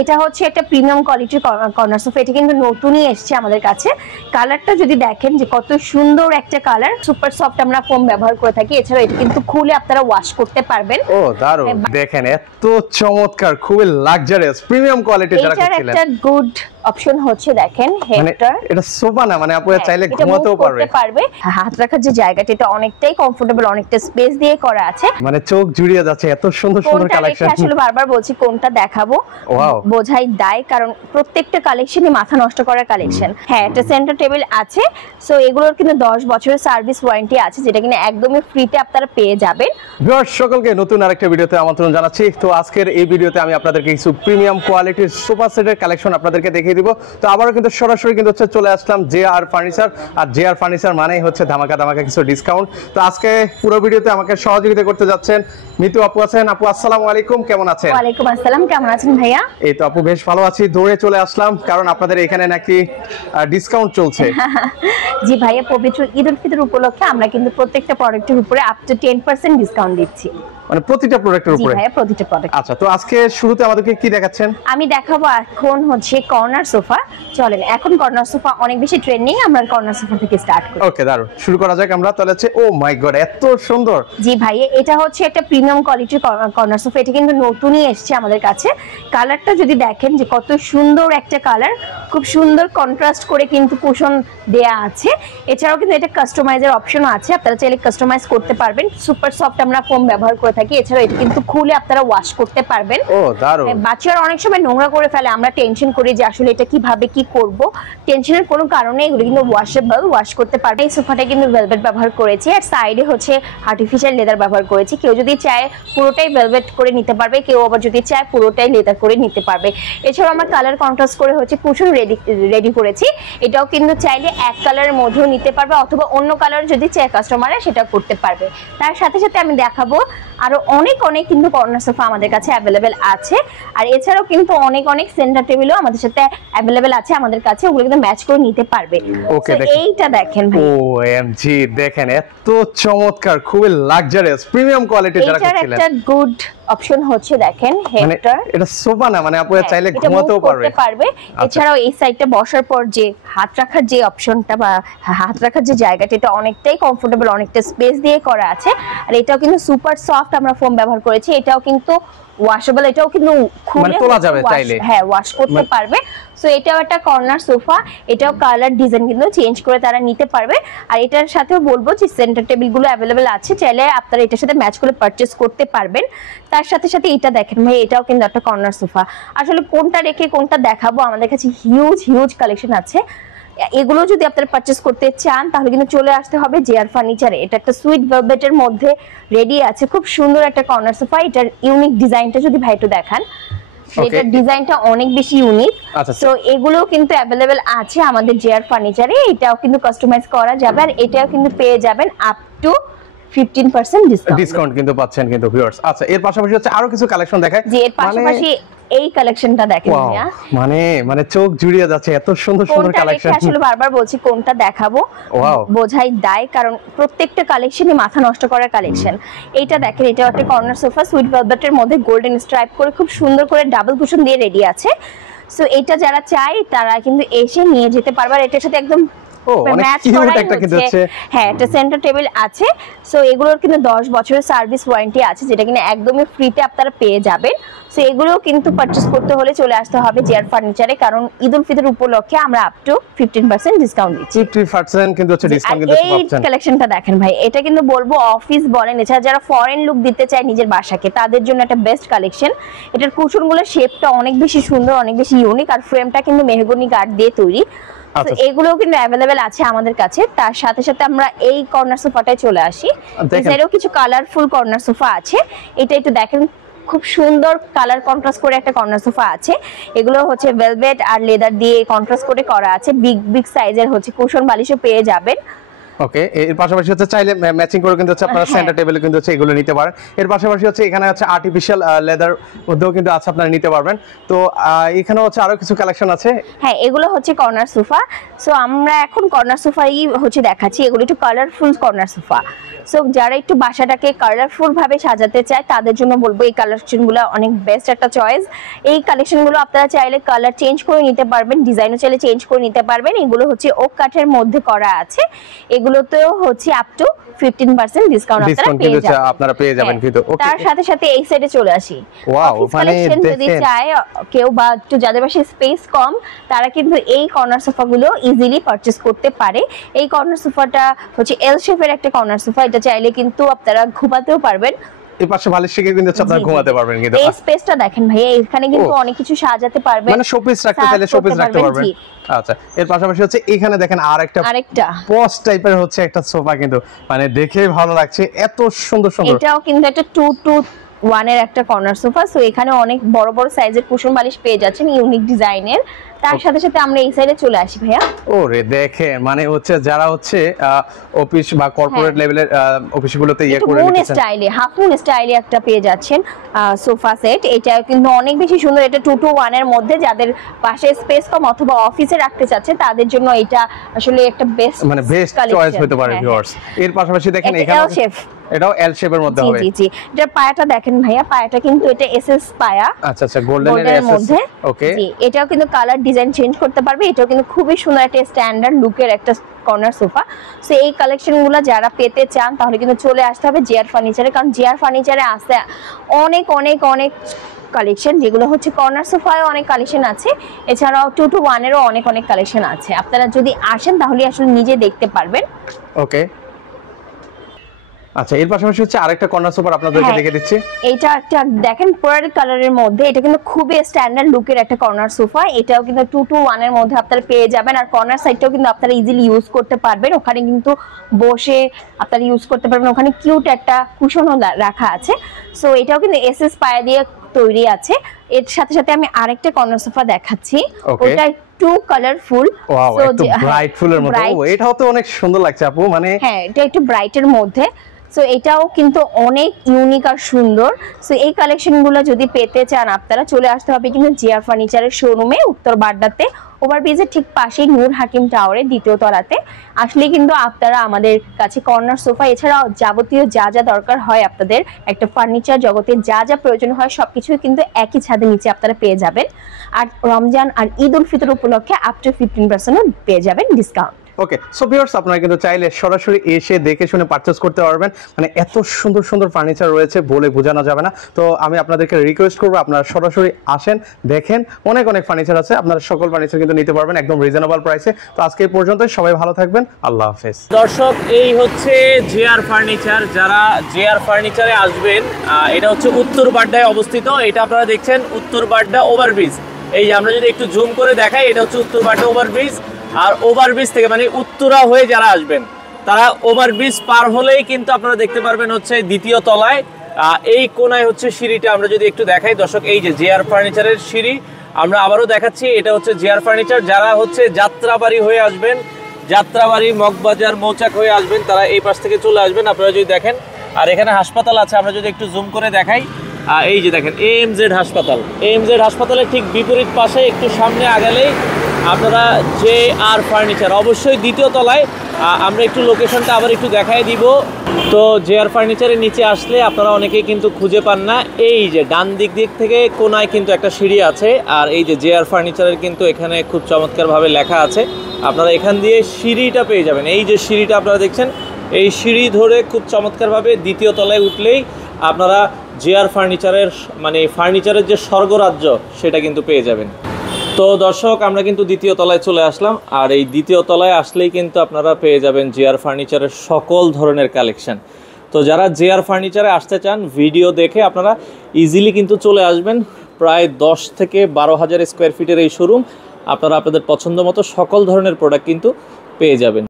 এটা হচ্ছে একটা প্রিমিয়াম কোয়ালিটির কর্নার সোফা। এটা কিন্তু নতুনই এসেছে আমাদের কাছে। কালারটা যদি দেখেন যে কত সুন্দর একটা কালার, সুপার সফট আমরা ফোম ব্যবহার করে থাকি। এছাড়া এটা কিন্তু খুলে আপনারা ওয়াশ করতে পারবেন। ও দারুণ, দেখেন এত চমৎকার, খুবই লাক্সারিয়াস প্রিমিয়াম কোয়ালিটি যারা করছিলেন। এটা একটা গুড অপশন হচ্ছে দেখেন হেডটা, এটা সোফা না, মানে আপনি চাইলে ঘুমাতেও পারবে। হাত রাখার যে জায়গাটা এটা অনেকটাই কমফোর্টেবল, অনেকটা স্পেস দিয়ে করা আছে, মানে চোখ জুড়িয়ে যাচ্ছে। এত সুন্দর সুন্দর কালেকশন, আসলে বারবার বলছি কোনটা দেখাবো বোঝাই দায়, কারণ প্রত্যেকটা কালেকশনই মাথা নষ্ট করার কালেকশন। হ্যাঁ, একটা সেন্টার টেবিল আছে। সো এগুলোর কিন্তু 10 বছরের সার্ভিস ওয়ারেন্টি আছে, যেটা কিনা একদমই ফ্রিতে আপনারা পেয়ে যাবেন। ভিউয়ার্স সকলকে নতুন আরেকটা ভিডিওতে আমন্ত্রণ জানাচ্ছি। তো আজকের এই ভিডিওতে আমি আপনাদেরকে কিছু প্রিমিয়াম কোয়ালিটির সোফা সেটের কালেকশন আপনাদেরকে দেখিয়ে দিব। তো আবারও কিন্তু সরাসরি কিন্তু চলে আসলাম জেআর ফার্নিচার, আর জেআর ফার্নিচার মানেই হচ্ছে ধামাকা ধামাকা কিছু ডিসকাউন্ট। তো আজকে পুরো ভিডিওতে আমাকে সহযোগিতা করতে যাচ্ছেন মিতু আপু আছেন। আপু আসসালামু আলাইকুম, কেমন আছেন? ওয়ালাইকুম আসসালাম, কেমন আছেন ভাইয়া? এই তো আপু বেশ ভালো আছি, দৌড়ে চলে আসলাম কারণ আপনাদের এখানে নাকি ডিসকাউন্ট চলছে। জি ভাইয়া, পবিত্র ঈদ উল ফিতর উপলক্ষে আমরা কিন্তু প্রত্যেকটা প্রোডাক্টের উপরে আপ টু 10% ডিসকাউন্ট দিচ্ছি। মানে প্রতিটা প্রোডাক্টের উপরে? জি ভাইয়া, প্রতিটা প্রোডাক্ট। আচ্ছা, তো আজকে শুরুতে আমাদেরকে কি দেখাচ্ছেন? আমি দেখাবো এখন হচ্ছে কর্নার সোফা। চলেন, এখন কর্নার সোফা অনেক বেশি ট্রেন্ডিং, আমরা কর্নার সোফা থেকে স্টার্ট করি। ওকে, দারুন, শুরু করা যাক আমরা তাহলে। ও মাই গড, এত সুন্দর। জি ভাইয়া, এটা হচ্ছে একটা প্রিমিয়াম কোয়ালিটির কর্নার সোফা। এটা কিন্তু নতুনই এসেছে আমাদের কাছে। কালারটা যদি দেখেন যে কত সুন্দর একটা কালার, খুব সুন্দর কন্ট্রাস্ট করে কিন্তু কুশন দেয়া আছে। এছাড়াও কিন্তু এটা কাস্টমাইজের অপশনও আছে, আপনারা চাইলে কাস্টমাইজ করতে পারবেন। সুপার সফট আমরা ফোম ব্যবহার করে থাকি। এছাড়াও এটা কিন্তু খুলে আপনারা ওয়াশ করতে পারবেন। ও দারুণ। বাচ্চারা অনেক সময় নোংরা করে ফেলে, আমরা টেনশন করি যে আসলে এটা কিভাবে কি করব। টেনশনের কোনো কারণে এগুলো কিন্তু ওয়াশেবল, ওয়াশ করতে পারবে। এই সোফাটা কিন্তু ভেলভেট ব্যবহার করেছি, আর সাইডে হচ্ছে আর্টিফিশিয়াল লেদার ব্যবহার করেছি। কেউ যদি চায় পুরোটাই ভেলভেট করে নিতে পারবে, কেউ আবার যদি চায় পুরোটাই লেদার করে নিতে পারবে। এছাড়াও আমরা কালার কন্ট্রাস্ট করে হচ্ছে কুশন রেডি করেছি। এটাও কিন্তু চাইলে এক কালারের মধ্যেও নিতে পারবে, অথবা অন্য কালার যদি চায় কাস্টমারে সেটা করতে পারবে। তার সাথে সাথে আমি দেখাবো আরো অনেক অনেক কিন্তু কর্নার সোফা আমাদের কাছে অ্যাভেলেবেল আছে। আর এছাড়াও কিন্তু অনেক অনেক সেন্টার টেবিলও আমাদের সাথে অ্যাভেলেবেল আছে আমাদের কাছে, ওগুলো কিন্তু ম্যাচ করে নিতে পারবে। ওকে, এইটা দেখেন ভাই, ওএমজি, দেখেন এত চমৎকার, খুবই লাক্সারিয়াস প্রিমিয়াম কোয়ালিটি যারা করছিলেন। এটা একটা গুড অপশন হচ্ছে দেখেন হেডটা, এটা সোফা না, মানে আপনি চাইলে ঘুমাতেও পারবে। এছাড়াও এই সাইডটা বসার পর যে হাত রাখার যে অপশনটা বা হাত রাখার যে জায়গাটা, এটা অনেকটাই কমফোর্টেবল, অনেকটা স্পেস দিয়ে করা আছে। আর এটাও কিন্তু সুপার সফট আমরা ফোম ব্যবহার করেছি। এটাও কিন্তু ওয়াশেবল, এটাও কিন্তু খুলে তোলা যাবে চাইলে, হ্যাঁ ওয়াশ করতে পারবে। সো এটাও একটা কর্নার সোফা, এটাও কালার ডিজাইন কিন্তু চেঞ্জ করে তারা নিতে পারবে। আর এটার সাথেও বলবো যে সেন্টার টেবিল গুলো অ্যাভেলেবেল আছে, চাইলে আপনারা এটার সাথে ম্যাচ করে পারচেজ করতে পারবেন। তার সাথে সাথে এটা দেখেন ভাই, এটাও কিন্তু একটা কর্নার সোফা। আসলে কোনটা রেখে কোনটা দেখাবো, আমাদের কাছে হিউজ হিউজ কালেকশন আছে। এগুলো যদি আপনারা পারচেজ করতে চান তাহলে কিন্তু চলে আসতে হবে জেআর ফার্নিচারে। এটা একটা সুইট ভেলভেটের মধ্যে রেডি আছে, খুব সুন্দর একটা কর্নার সোফা। এটার ইউনিক ডিজাইনটা যদি ভাই একটু দেখান, এটার ডিজাইনটা অনেক বেশি ইউনিক। সো এগুলো কিন্তু অ্যাভেলেবেল আছে আমাদের জেআর ফার্নিচারে। এটাও কিন্তু কাস্টমাইজ করা যাবে, আর এটাও কিন্তু পেয়ে যাবেন আপ টু 15% ডিসকাউন্ট কিন্তু পাচ্ছেন কিন্তু ভিউয়ার্স। আচ্ছা, এর পাশাপাশি হচ্ছে আরো কিছু কালেকশন দেখায়। জি, এর পাশাপাশি এই কালেকশনটা দেখেন ভাইয়া, মানে চোখ জুড়িয়ে যাচ্ছে, এত সুন্দর সুন্দর কালেকশন। আসলে বারবার বলছি কোনটা দেখাবো বোঝাই দায়, কারণ প্রত্যেকটা কালেকশনই মাথা নষ্ট করার কালেকশন। এইটা দেখেন, এটা একটা কর্নার সোফা সুইট ভেলভেটের মধ্যে গোল্ডেন স্ট্রাইপ করে খুব সুন্দর করে ডাবল কুশন দিয়ে রেডি আছে। সো এটা যারা চায় তারা কিন্তু এসে নিয়ে যেতে পারবে। আর এটার সাথে একদম হ্যাঁ, একটা সেন্টার টেবিল আছে। সো এগুলোর কিন্তু 10 বছরের সার্ভিস ওয়ারেন্টি আছে, যেটা কিনা একদমই ফ্রিতে আপনারা পেয়ে যাবেন। সো এগুলো কিন্তু পারচেজ করতে হলে চলে আসতে হবে জেআর ফার্নিচারে, কারণ ঈদ উল ফিতর উপলক্ষে আমরা আপ টু 15% ডিসকাউন্ট দিচ্ছি। 50% কিন্তু হচ্ছে ডিসকাউন্ট কিন্তু পাচ্ছেন। এই কালেকশনটা দেখেন ভাই, এটা কিন্তু বলবো অফিস বলেন, এছাড়া যারা ফরেন লুক দিতে চায় নিজের বাসাকে, তাদের জন্য একটা বেস্ট কালেকশন। এটার কুশনগুলোর শেপটা অনেক বেশি সুন্দর, অনেক বেশি ইউনিক, আর ফ্রেমটা কিন্তু মেহগনি কাঠ দিয়ে তৈরি। এগুলো কিন্তু অ্যাভেলেবেল আছে আমাদের কাছে। তার সাথে সাথে আমরা এই কর্নার সোফাটায় চলে আসি। এছাড়াও কিছু কালারফুল কর্নার সোফা আছে। এটা একটু দেখেন, খুব সুন্দর কালার কন্ট্রাস্ট করে একটা কর্নার সোফা আছে। এগুলো হচ্ছে ভেলভেট আর লেদার দিয়ে কন্ট্রাস্ট করে করা আছে। বিগ বিগ সাইজের হচ্ছে কুশন বালিশও পেয়ে যাবেন। ওকে, এর পাশাপাশি হচ্ছে চাইলে ম্যাচিং করে কিন্তু হচ্ছে আপনারা সেন্টার টেবিলে কিন্তু হচ্ছে এগুলো নিতে পারেন। এর পাশাপাশি হচ্ছে এখানে হচ্ছে আর্টিফিশিয়াল লেদার মধ্যেও কিন্তু আছে, আপনারা নিতে পারবেন। তো এখানে হচ্ছে আরো কিছু কালেকশন আছে। হ্যাঁ, এগুলো হচ্ছে কর্নার সোফা। সো আমরা এখন কর্নার সোফাই হচ্ছে দেখাচ্ছি। এগুলো একটু কালারফুল কর্নার সোফা। সো যারা একটু বাসাটাকে কালারফুল ভাবে সাজাতে চায় তাদের জন্য বলবো এই কালেকশনগুলো অনেক বেস্ট একটা চয়েস। এই কালেকশনগুলো আপনারা চাইলে কালার চেঞ্জ করে নিতে পারবেন, ডিজাইনও চাইলে চেঞ্জ করে নিতে পারবেন। এগুলো হচ্ছে ওক কাঠের মধ্যে করা আছে, এগুলোতেও হচ্ছে আপ টু 15% ডিসকাউন্ট আপনারা পেয়ে যাবেন কিন্তু তার সাথে সাথে এই সাইডে চলে আসি। ওয়াও, মানে যদি চায় কেউ বা একটু যাদের পাশে স্পেস কম তারা কিন্তু এই কর্নার সোফাগুলো ইজিলি পারচেজ করতে পারে। এই কর্নার সোফাটা হচ্ছে এল শেপের একটা কর্নার সোফা, এটা চাইলে কিন্তু আপনারা ঘুমাতেও পারবেন। এই পাশে বালিশ থেকে কিন্তু আপনারা ঘুমাতে পারবেন কিন্তু এই স্পেসটা দেখেন ভাই, এখানে কিন্তু অনেক কিছু সাজাতে পারবেন, মানে শোপিস রাখতে চাইলে শোপিস রাখতে পারবেন। আচ্ছা, এর পাশাপাশি হচ্ছে এখানে দেখেন আরেকটা পস টাইপের হচ্ছে একটা সোফা, কিন্তু মানে দেখেই ভালো লাগছে, এত সুন্দর সুন্দর। এটাও কিন্তু একটা 2-to-1 এর একটা কর্নার সোফা। সো এখানে অনেক বড় বড় সাইজের কুশন বালিশ পেয়ে যাচ্ছেন ইউনিক ডিজাইনের। তার সাথে সাথে আমরা এই সাইডে চলে আসি ভাইয়া। ওরে দেখেন, মানে হচ্ছে যারা হচ্ছে অফিস বা কর্পোরেট লেভেলের অফিসগুলোতে ইয়ে করে মুন স্টাইলে, হাফ মুন স্টাইলে একটা পেয়ে যাচ্ছেন সোফা সেট। এটা কিন্তু অনেক বেশি সুন্দর, এটা 2-to-1 এর মধ্যে যাদের পাশে স্পেস কম অথবা অফিসে রাখতে চাচ্ছে তাদের জন্য এটা আসলে একটা বেস্ট, মানে বেস্ট চয়েস হতে পারে ভিউয়ার্স। এর পাশাপাশি দেখেন এখানে এটাও এল শেপের মধ্যে হবে। জি জি, এটা পায়াটা দেখেন ভাইয়া, পায়াটা কিন্তু এটা এসএস পায়া। আচ্ছা আচ্ছা, গোল্ডেন এর মধ্যে। ওকে, জি, এটাও কিন্তু কালার ডিজাইন চেঞ্জ করতে পারবে। এটাও কিন্তু খুবই সুন্দর একটা স্ট্যান্ডার্ড লুকের একটা কর্নার সোফা। সো এই কালেকশনগুলো যারা পেতে চান তাহলে কিন্তু চলে আসতে হবে জিআর ফার্নিচারে, কারণ জিআর ফার্নিচারে আছে অনেক অনেক অনেক কালেকশন, যেগুলো হচ্ছে কর্নার সোফায় অনেক কালেকশন আছে, এছাড়াও 2-to-1 এরও অনেক অনেক কালেকশন আছে। আপনারা যদি আসেন তাহলে আসলে নিজে দেখতে পারবেন। ওকে, আচ্ছা, এর পাশাপাশি হচ্ছে আরেকটা কর্নার সোফা আপনাদেরকে দেখে দিচ্ছি। এটা একটা দেখেন পার্ল কালারের মধ্যে, এটা কিন্তু খুবই স্ট্যান্ডার্ড লুকের একটা কর্নার সোফা। এটাও কিন্তু 2-to-1 এর মধ্যে আপনারা পেয়ে যাবেন, আর কর্নার সাইডটাও কিন্তু আপনারা ইজিলি ইউজ করতে পারবেন। ওখানে কিন্তু বসে আপনারা ইউজ করতে পারবেন, ওখানে কিউট একটা কুশনও রাখা আছে। সো এটাও কিন্তু এসএস পায়া দিয়ে তৈরি আছে। এর সাথে সাথে আমি আরেকটা কর্নার সোফা দেখাচ্ছি, ওটা একটু কালারফুল, ওয়াও, একটু ব্রাইট ফুলের মতো। এটাও তো অনেক সুন্দর লাগছে আপু, মানে হ্যাঁ এটা একটু ব্রাইটের মধ্যে। সো এটাও কিন্তু অনেক ইউনিক আর সুন্দর। সো এই কালেকশনগুলো যদি পেতে চান আপনারা চলে আসতে হবে কিন্তু জিআর ফার্নিচারের শোরুমে, উত্তর বাড্ডাতে ওভারব্রিজের ঠিক পাশেই নূর হাকিম টাওয়ারের 2য় তলাতে আসলে কিন্তু আপনারা আমাদের কাছে কর্নার সোফা এছাড়াও যাবতীয় যা যা দরকার হয় আপনাদের একটা ফার্নিচার জগতে যা যা প্রয়োজন হয় সবকিছুই কিন্তু একই ছাদের নিচে আপনারা পেয়ে যাবেন। আর রমজান আর ঈদ উল ফিতর উপলক্ষে আপ টু 15% পেয়ে যাবেন ডিসকাউন্ট। ওকে, সো ভিউয়ার্স আপনারা কিন্তু চাইলে সরাসরি এসে দেখে শুনে পারচেজ করতে পারবেন, মানে এত সুন্দর সুন্দর ফার্নিচার রয়েছে বলে বোঝানো যাবে না। তো আমি আপনাদেরকে রিকোয়েস্ট করবো আপনারা সরাসরি আসেন, দেখেন, অনেক অনেক ফার্নিচার আছে, আপনারা সকল ফার্নিচার কিন্তু নিতে পারবেন একদম রিজনেবল প্রাইসে। তো আজকে এই পর্যন্ত, সবাই ভালো থাকবেন, আল্লাহ হাফেজ। দর্শক, এই হচ্ছে জিআর ফার্নিচার। যারা জিআর ফার্নিচারে আসবেন, এটা হচ্ছে উত্তর বাড্ডায় অবস্থিত। এটা আপনারা দেখছেন উত্তর বাড্ডা ওভারব্রিজ। এই যে আমরা যদি একটু জুম করে দেখাই, এটা হচ্ছে উত্তর বাড্ডা ওভারব্রিজ। আর ওভারব্রিজ থেকে মানে উত্তরা হয়ে যারা আসবেন তারা ওভারব্রিজ পার হলেই কিন্তু আপনারা দেখতে পারবেন হচ্ছে 2য় তলায় এই কোনায় হচ্ছে সিঁড়িটা। আমরা যদি একটু দেখাই দর্শক, এই যে জিআর ফার্নিচারের সিঁড়ি আমরা আবারও দেখাচ্ছি, এটা হচ্ছে জিআর ফার্নিচার। যারা হচ্ছে যাত্রাবাড়ি হয়ে আসবেন, যাত্রাবাড়ি মগবাজার মৌচাক হয়ে আসবেন, তারা এই পাশ থেকে চলে আসবেন। আপনারা যদি দেখেন, আর এখানে হাসপাতাল আছে, আমরা যদি একটু জুম করে দেখাই, এই যে দেখেন এএমজেড হাসপাতাল। এএমজেড হাসপাতালের ঠিক বিপরীত পাশে একটু সামনে আগালেই আপনারা জেআর ফার্নিচার, অবশ্যই 2য় তলায়। আমরা একটু লোকেশনটা আবার একটু দেখাই দিব। তো জেআর ফার্নিচারের নিচে আসলে আপনারা অনেকেই কিন্তু খুঁজে পান না, এই যে ডান দিক থেকে কোনায় কিন্তু একটা সিঁড়ি আছে, আর এই যে জেআর ফার্নিচারের কিন্তু এখানে খুব চমৎকারভাবে লেখা আছে। আপনারা এখান দিয়ে সিঁড়িটা পেয়ে যাবেন, এই যে সিঁড়িটা আপনারা দেখছেন, এই সিঁড়ি ধরে খুব চমৎকারভাবে 2য় তলায় উঠলেই আপনারা জেআর ফার্নিচারের মানে ফার্নিচারের যে স্বর্গরাজ্য সেটা কিন্তু পেয়ে যাবেন। তো দর্শক, আমরা কিন্তু 2য় তলায় চলে আসলাম, আর এই 2য় তলায় আসলেই কিন্তু আপনারা পেয়ে যাবেন জিআর ফার্নিচারের সকল ধরনের কালেকশন। তো যারা জিআর ফার্নিচারে আসতে চান, ভিডিও দেখে আপনারা ইজিলি কিন্তু চলে আসবেন। প্রায় 10 থেকে 12 হাজার স্কোয়ার ফিটের এই শোরুম, আপনারা আপনাদের পছন্দ মতো সকল ধরনের প্রোডাক্ট কিন্তু পেয়ে যাবেন।